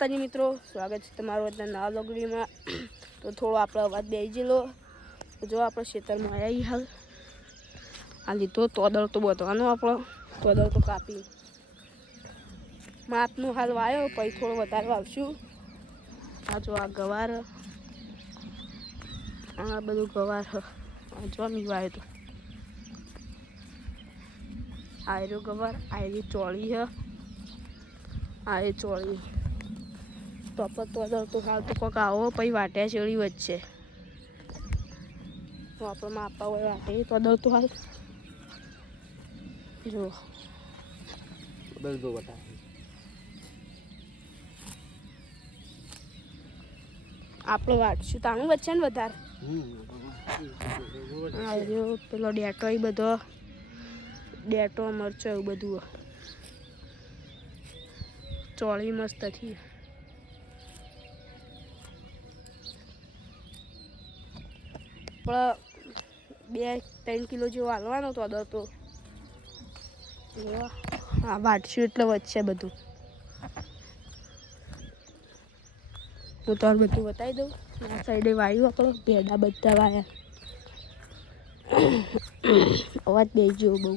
માતાજી મિત્રો, સ્વાગત છે તમારું આજના નવા લોગડીમાં। તો થોડો આપણો અવાજ બેસી ગયેલો। જો આપણે ખેતરમાં આવ્યા હાલ આ લીધો તોદળ તો બધવાનો આપણો તોદળ તો કાપી માપનું હાલ વાયો, પછી થોડો વધારે વાવશું। આ જો આ ગવાર, આ બધું ગવાર જો નહીં વાયો તો આયરો ગવાર, આયરી ચોળી હ, આ એ ચોળી તો તોદળ તો હાલ તો કોઈક આવો પછી વાટ્યા ચેડી વચ્ચે તો આપણે માપા હોય વાટે તોદળ તો હાલ જો આપણે વાટશું તાણું વચ્ચે ને વધારે આવ્યો પેલો ડેટો એ બધો ડેટો મરચો એવું બધું ચોળી મસ્ત થઈ પણ 2-3 કિલો જેવો હાલવાનો તો અદર તો હા વાટશું એટલે વચ્ચે બધું હું તો બધું બતાવી દઉં। આ સાઈડે વાયું આપણો ભેડા બધા વાયા અવાજ બેસી ગયો બહુ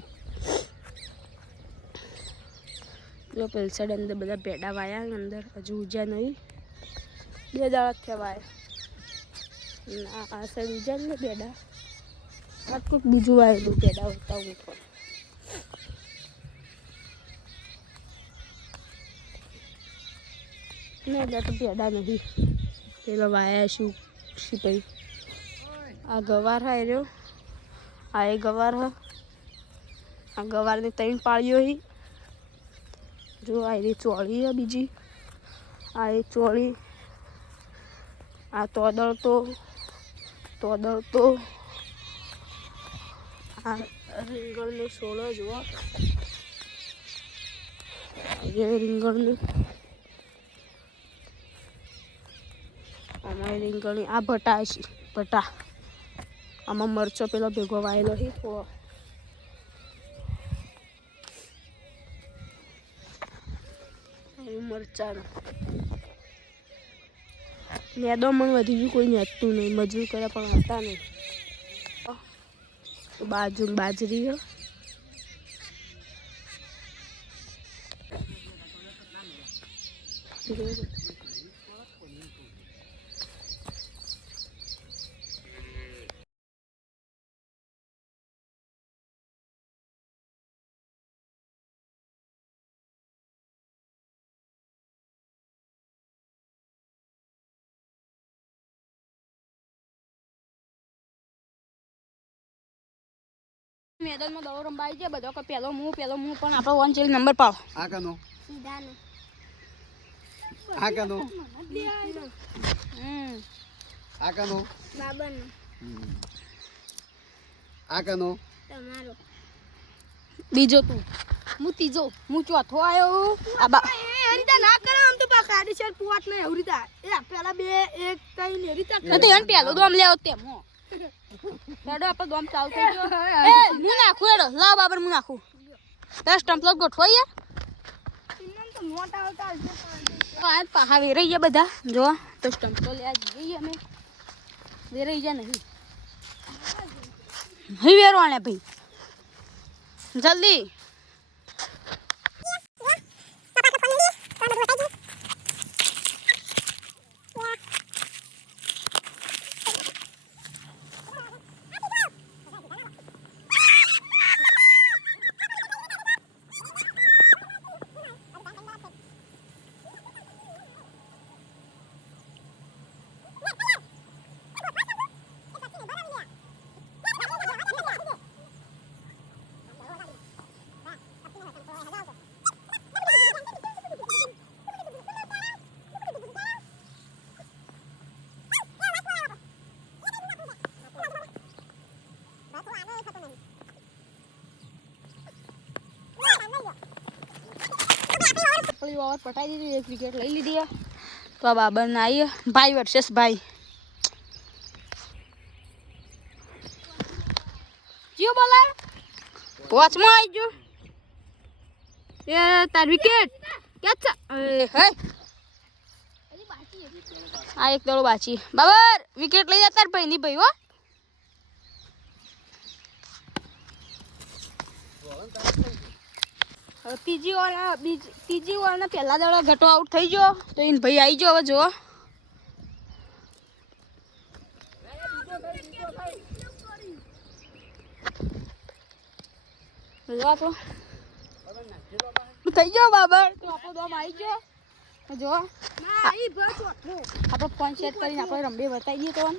જો પેલ સાઈડ અંદર બધા ભેડા વાયા અંદર હજુ ઉજ્યા નહીં 2 દાડા થયા વાયા આ સાઈડ ઉજ્યા ને ભેડા આ કોઈક બીજું વાયેલું ભેડા બતાવું તો ના એટલે તો ભેડા નહીં પેલો વાયા શું પછી આ ગવાર હા રહ્યો આ એ ગવાર હ આ ગવારની 3 પાળીઓ હી જો આ એની ચોળી હે બીજી આ એ ચોળી આ તોદળ તો આ રીંગણનો છોડો જુઓ એ રીંગણનું આમાં રીંગણી આ ભટા છે ભટા આમાં મરચો પેલો ભેગો વાયેલો છે થોડો મરચાં નેદો મણ વધી ગયું કોઈ નેતું નહીં મજૂર કર્યા પણ હતા નહીં બાજુ બાજરી હો મેદાનમાં દડો રંબાઈ છે બધો કે પેલો હું પણ આપણો 1 જેલ નંબર પાવ આ કનો સીધાનો આ કનો આ કનો બાબાનો આ કનો તમારો બીજો તું હું ત્રીજો હું ચોથો આવ્યો આ બા હરીતા ના કરે આમ તો પા કાડી છે પોટ ને હરીતા એ પેલા 2 1 3 હરીતા તો એન પેલો દોમ લેવો તેમ હો હેડો આપણે દોમ ચાલુ થઈ ગયો એ હું નાખું હેડો લાવ બાબર હું નાખું 10 સ્ટમ્પલ ગોઠવાઈ યાર ઇન્નન તો મોટા આવતા આ પહા વેરાઈ ગયા બધા જો તો સ્ટમ્પલ લે જઈએ અમે વેરાઈ ગયા નહીં હઈ વેરવાણે ભાઈ જલ્દી ओवर पटाई दी एक विकेट ले ली दिया तो अब बाबर ने आई भाई वर्सेस भाई क्यों बोला वॉच में आई जो ये तार विकेट क्या है આ એક દડો બાચી બાબર વિકેટ લઈ જતા ભાઈ ની ભાઈ હો હવે ત્રીજી ઓવરના પહેલા દડો ઘટો આઉટ થઈ ગયો તો એને ભાઈ આવી ગયો હવે જુઓ થઈ ગયો બાબર તો આપણો દમ આવી ગયો જો આપણે ફોન સેટ કરીને આપણે રંબે બતાવી દઈએ તો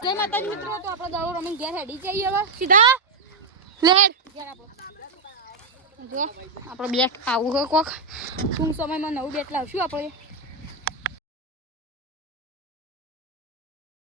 જય માતાજી મિત્રો તો આપણે દડો રમીને ઘેર હેડી જઈએ હવે સીધા લેડ ઘેર આપણો જો આપણો બેટ આવું હોય કોક ટૂંક સમયમાં નવું બેટ લાવશું આપણે